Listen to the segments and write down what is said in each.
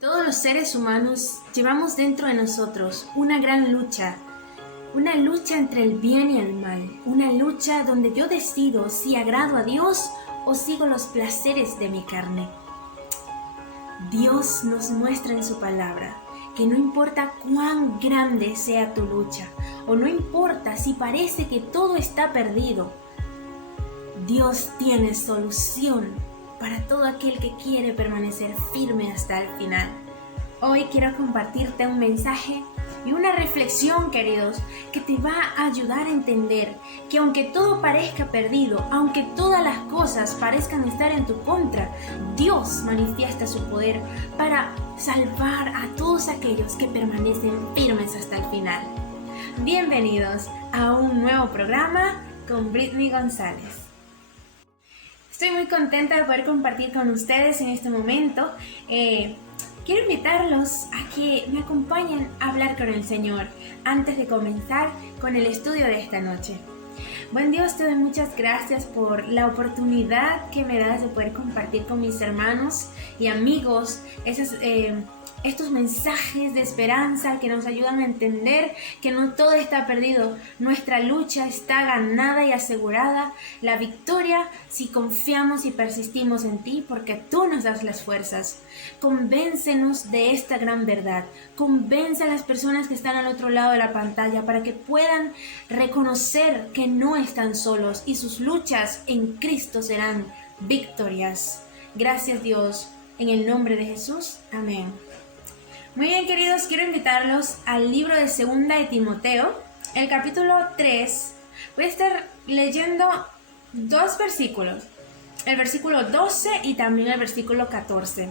Todos los seres humanos llevamos dentro de nosotros una gran lucha entre el bien y el mal, una lucha donde yo decido si agrado a Dios o sigo los placeres de mi carne. Dios nos muestra en su palabra que no importa cuán grande sea tu lucha o no importa si parece que todo está perdido, Dios tiene solución para todo aquel que quiere permanecer firme hasta el final. Hoy quiero compartirte un mensaje y una reflexión, queridos, que te va a ayudar a entender que aunque todo parezca perdido, aunque todas las cosas parezcan estar en tu contra, Dios manifiesta su poder para salvar a todos aquellos que permanecen firmes hasta el final. Bienvenidos a un nuevo programa con Britney González. Estoy muy contenta de poder compartir con ustedes en este momento. Quiero invitarlos a que me acompañen a hablar con el Señor antes de comenzar con el estudio de esta noche. Buen Dios, te doy muchas gracias por la oportunidad que me das de poder compartir con mis hermanos y amigos estos mensajes de esperanza que nos ayudan a entender que no todo está perdido. Nuestra lucha está ganada y asegurada. La victoria si confiamos y persistimos en ti, porque tú nos das las fuerzas. Convéncenos de esta gran verdad. Convence a las personas que están al otro lado de la pantalla para que puedan reconocer que no están solos y sus luchas en Cristo serán victorias. Gracias, Dios, en el nombre de Jesús. Amén. Muy bien, queridos, quiero invitarlos al libro de 2 de Timoteo, el capítulo 3. Voy a estar leyendo dos versículos, el versículo 12 y también el versículo 14.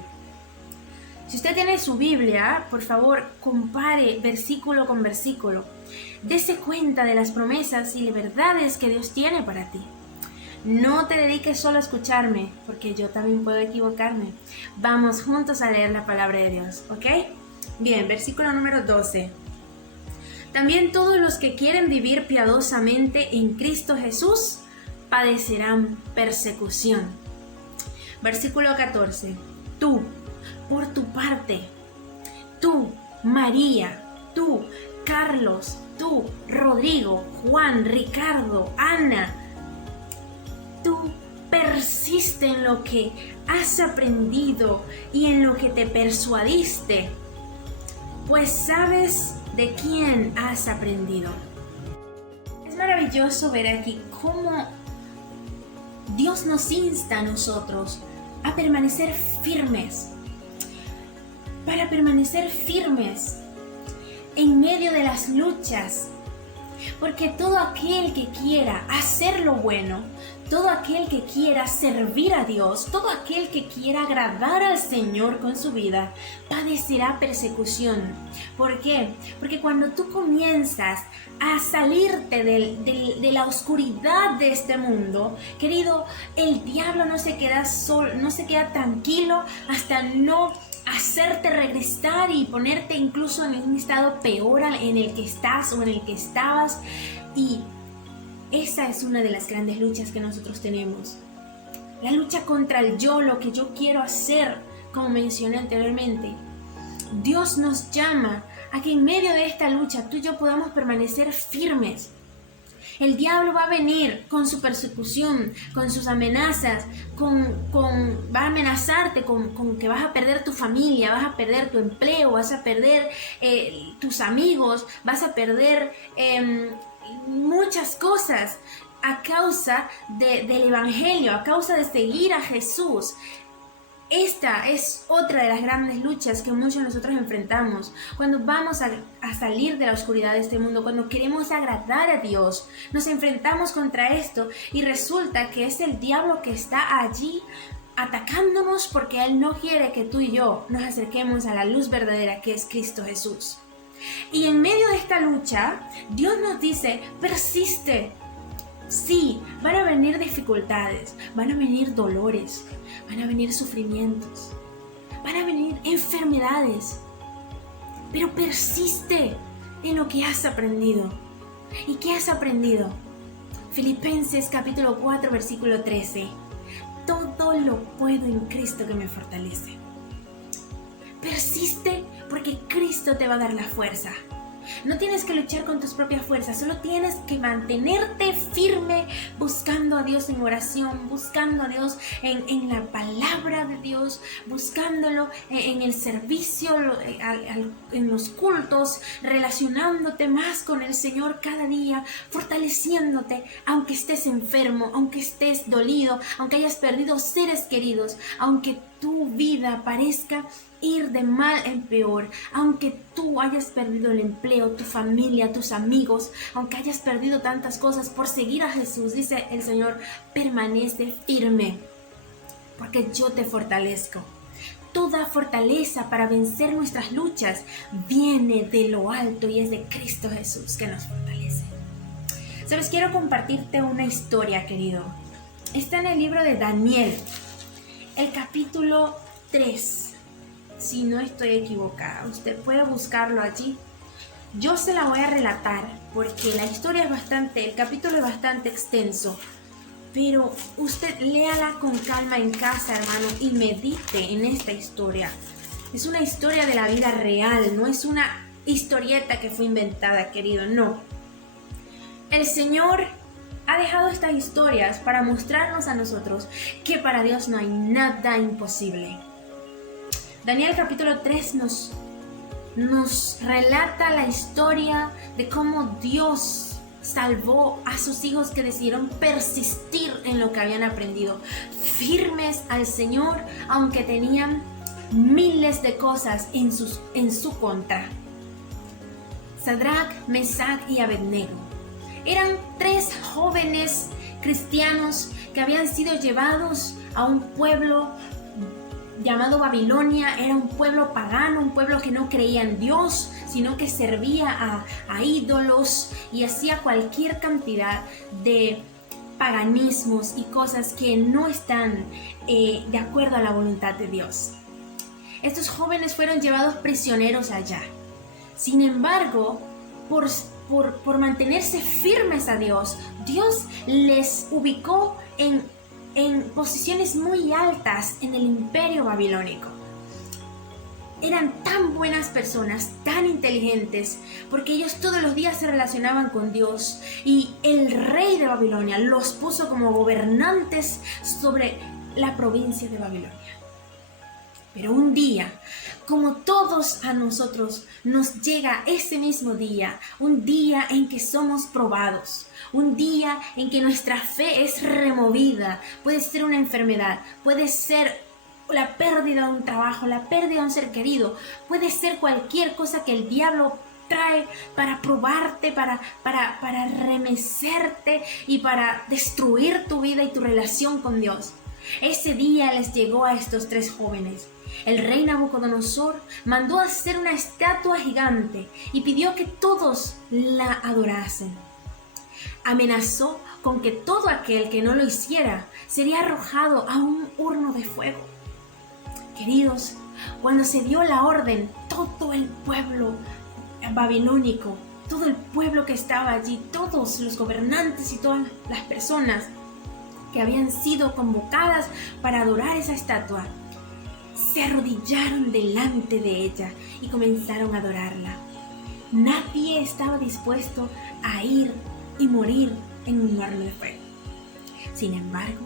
Si usted tiene su Biblia, por favor, compare versículo con versículo. Dese cuenta de las promesas y las verdades que Dios tiene para ti. No te dediques solo a escucharme, porque yo también puedo equivocarme. Vamos juntos a leer la palabra de Dios, ¿ok? Bien, versículo número 12. También todos los que quieren vivir piadosamente en Cristo Jesús padecerán persecución. Versículo 14. Tú, por tu parte, tú, María, tú, Carlos, tú, Rodrigo, Juan, Ricardo, Ana, tú persiste en lo que has aprendido y en lo que te persuadiste, pues sabes de quién has aprendido. Es maravilloso ver aquí cómo Dios nos insta a nosotros a permanecer firmes, para permanecer firmes en medio de las luchas, porque todo aquel que quiera hacer lo bueno, todo aquel que quiera servir a Dios, todo aquel que quiera agradar al Señor con su vida, padecerá persecución. ¿Por qué? Porque cuando tú comienzas a salirte de la oscuridad de este mundo, querido, el diablo no se queda solo, no se queda tranquilo hasta no hacerte regresar y ponerte incluso en un estado peor en el que estás o en el que estabas. Y esa es una de las grandes luchas que nosotros tenemos. La lucha contra el yo, lo que yo quiero hacer, como mencioné anteriormente. Dios nos llama a que en medio de esta lucha tú y yo podamos permanecer firmes. El diablo va a venir con su persecución, con sus amenazas, va a amenazarte con que vas a perder tu familia, vas a perder tu empleo, vas a perder tus amigos, vas a perder muchas cosas a causa del Evangelio, a causa de seguir a Jesús. Esta es otra de las grandes luchas que muchos de nosotros enfrentamos cuando vamos a salir de la oscuridad de este mundo, cuando queremos agradar a Dios. Nos enfrentamos contra esto y resulta que es el diablo que está allí atacándonos porque Él no quiere que tú y yo nos acerquemos a la luz verdadera que es Cristo Jesús. Y en medio de esta lucha, Dios nos dice, persiste. Sí, van a venir dificultades, van a venir dolores, van a venir sufrimientos, van a venir enfermedades, pero persiste en lo que has aprendido. ¿Y qué has aprendido? Filipenses capítulo 4, versículo 13. Todo lo puedo en Cristo que me fortalece. Persiste porque Cristo te va a dar la fuerza. No tienes que luchar con tus propias fuerzas, solo tienes que mantenerte firme buscando a Dios en oración, buscando a Dios en la palabra de Dios, buscándolo en el servicio, en los cultos, relacionándote más con el Señor cada día, fortaleciéndote, aunque estés enfermo, aunque estés dolido, aunque hayas perdido seres queridos, aunque tu vida parezca ir de mal en peor, aunque tú hayas perdido el empleo, tu familia, tus amigos, aunque hayas perdido tantas cosas por seguir a Jesús, dice el Señor, permanece firme, porque yo te fortalezco. Toda fortaleza para vencer nuestras luchas viene de lo alto y es de Cristo Jesús que nos fortalece. Sabes, quiero compartirte una historia, querido. Está en el libro de Daniel, el capítulo 3. Si no estoy equivocada, usted puede buscarlo allí. Yo se la voy a relatar porque la historia el capítulo es bastante extenso, pero usted léala con calma en casa, hermano, y medite en esta historia. Es una historia de la vida real, no es una historieta que fue inventada, querido, no. El Señor ha dejado estas historias para mostrarnos a nosotros que para Dios no hay nada imposible. Daniel capítulo 3 nos relata la historia de cómo Dios salvó a sus hijos que decidieron persistir en lo que habían aprendido, firmes al Señor, aunque tenían miles de cosas en su contra. Sadrach, Mesach y Abednego eran 3 jóvenes cristianos que habían sido llevados a un pueblo llamado Babilonia. Era un pueblo pagano, un pueblo que no creía en Dios, sino que servía a ídolos y hacía cualquier cantidad de paganismos y cosas que no están de acuerdo a la voluntad de Dios. Estos jóvenes fueron llevados prisioneros allá. Sin embargo, por mantenerse firmes a Dios, Dios les ubicó en posiciones muy altas en el imperio babilónico. Eran tan buenas personas, tan inteligentes, porque ellos todos los días se relacionaban con Dios, y el rey de Babilonia los puso como gobernantes sobre la provincia de Babilonia. Pero un día, como todos a nosotros, nos llega ese mismo día, un día en que somos probados, un día en que nuestra fe es removida. Puede ser una enfermedad, puede ser la pérdida de un trabajo, la pérdida de un ser querido, puede ser cualquier cosa que el diablo trae para probarte, para remecerte y para destruir tu vida y tu relación con Dios. Ese día les llegó a estos 3 jóvenes. El rey Nabucodonosor mandó hacer una estatua gigante y pidió que todos la adorasen. Amenazó con que todo aquel que no lo hiciera sería arrojado a un horno de fuego. Queridos, cuando se dio la orden, todo el pueblo babilónico, todo el pueblo que estaba allí, todos los gobernantes y todas las personas que habían sido convocadas para adorar esa estatua, se arrodillaron delante de ella y comenzaron a adorarla. Nadie estaba dispuesto a ir y morir en un horno de fuego. Sin embargo,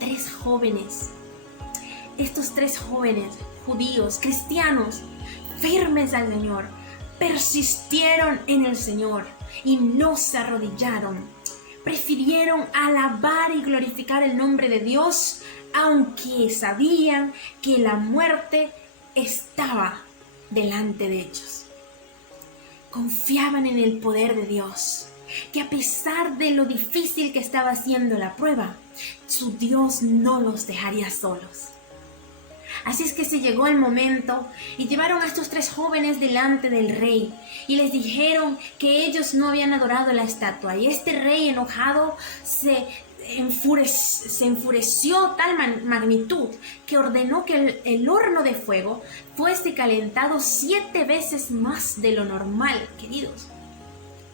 3 jóvenes, estos 3 jóvenes judíos, cristianos, firmes al Señor, persistieron en el Señor y no se arrodillaron. Prefirieron alabar y glorificar el nombre de Dios, aunque sabían que la muerte estaba delante de ellos. Confiaban en el poder de Dios, que a pesar de lo difícil que estaba siendo la prueba, su Dios no los dejaría solos. Así es que se llegó el momento y llevaron a estos 3 jóvenes delante del rey y les dijeron que ellos no habían adorado la estatua, y este rey enojado se enfureció tal magnitud que ordenó que el horno de fuego fuese calentado 7 veces más de lo normal, queridos.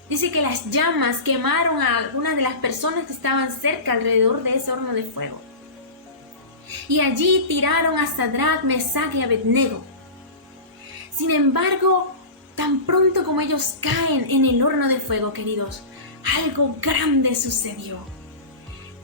Dice que las llamas quemaron a algunas de las personas que estaban cerca alrededor de ese horno de fuego. Y allí tiraron a Sadrach, Mesach y Abednego. Sin embargo, tan pronto como ellos caen en el horno de fuego, queridos, algo grande sucedió.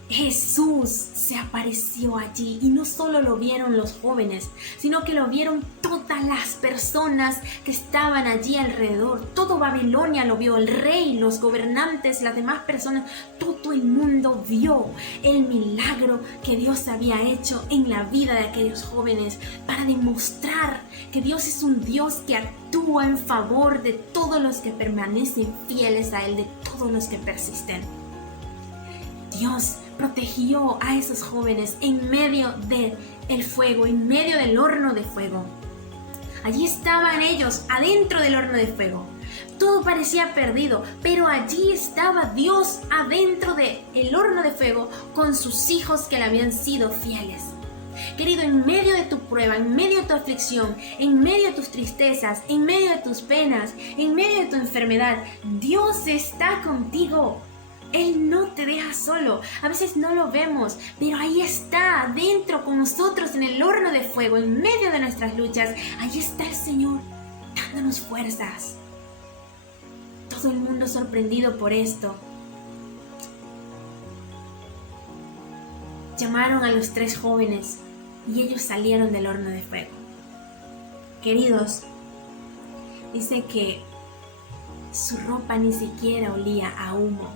Jesús se apareció allí y no solo lo vieron los jóvenes, sino que lo vieron todas las personas que estaban allí alrededor. Todo Babilonia lo vio, el rey, los gobernantes, las demás personas, todo el mundo vio el milagro que Dios había hecho en la vida de aquellos jóvenes para demostrar que Dios es un Dios que actúa en favor de todos los que permanecen fieles a Él, de todos los que persisten. Dios protegió a esos jóvenes en medio del fuego, en medio del horno de fuego. Allí estaban ellos, adentro del horno de fuego. Todo parecía perdido, pero allí estaba Dios adentro del horno de fuego con sus hijos que le habían sido fieles. Querido, en medio de tu prueba, en medio de tu aflicción, en medio de tus tristezas, en medio de tus penas, en medio de tu enfermedad, Dios está contigo. Él no te deja solo. A veces no lo vemos, pero ahí está, dentro con nosotros en el horno de fuego, en medio de nuestras luchas. Ahí está el Señor, dándonos fuerzas. Todo el mundo sorprendido por esto. Llamaron a los 3 jóvenes y ellos salieron del horno de fuego. Queridos, dice que su ropa ni siquiera olía a humo.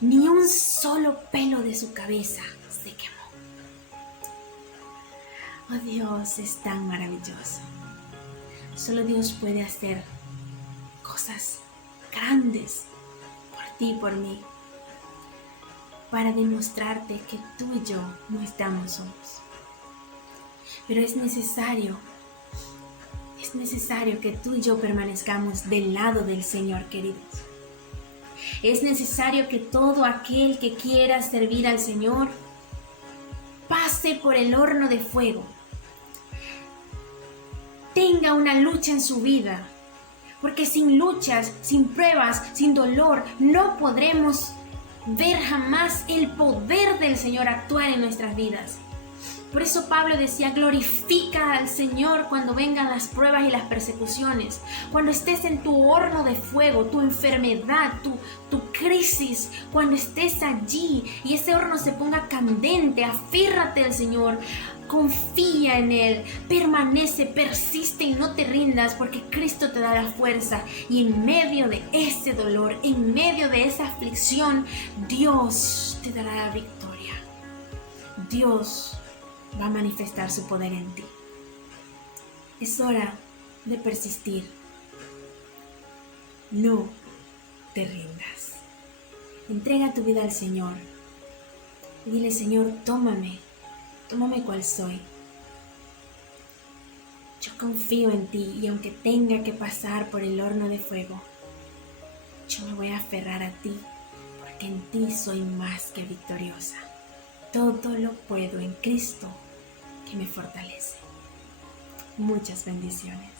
Ni un solo pelo de su cabeza se quemó. Oh, Dios es tan maravilloso. Solo Dios puede hacer cosas grandes por ti y por mí, para demostrarte que tú y yo no estamos solos. Pero es necesario que tú y yo permanezcamos del lado del Señor, queridos. Es necesario que todo aquel que quiera servir al Señor pase por el horno de fuego, tenga una lucha en su vida, porque sin luchas, sin pruebas, sin dolor, no podremos ver jamás el poder del Señor actuar en nuestras vidas. Por eso Pablo decía, glorifica al Señor cuando vengan las pruebas y las persecuciones. Cuando estés en tu horno de fuego, tu enfermedad, tu crisis, cuando estés allí y ese horno se ponga candente, aférrate al Señor, confía en Él, permanece, persiste y no te rindas, porque Cristo te da la fuerza. Y en medio de ese dolor, en medio de esa aflicción, Dios te dará la victoria. Dios va a manifestar su poder en ti. Es hora de persistir. No te rindas. Entrega tu vida al Señor. Y dile, Señor, tómame cual soy. Yo confío en ti y aunque tenga que pasar por el horno de fuego, yo me voy a aferrar a ti, porque en ti soy más que victoriosa. Todo lo puedo en Cristo que me fortalece. Muchas bendiciones.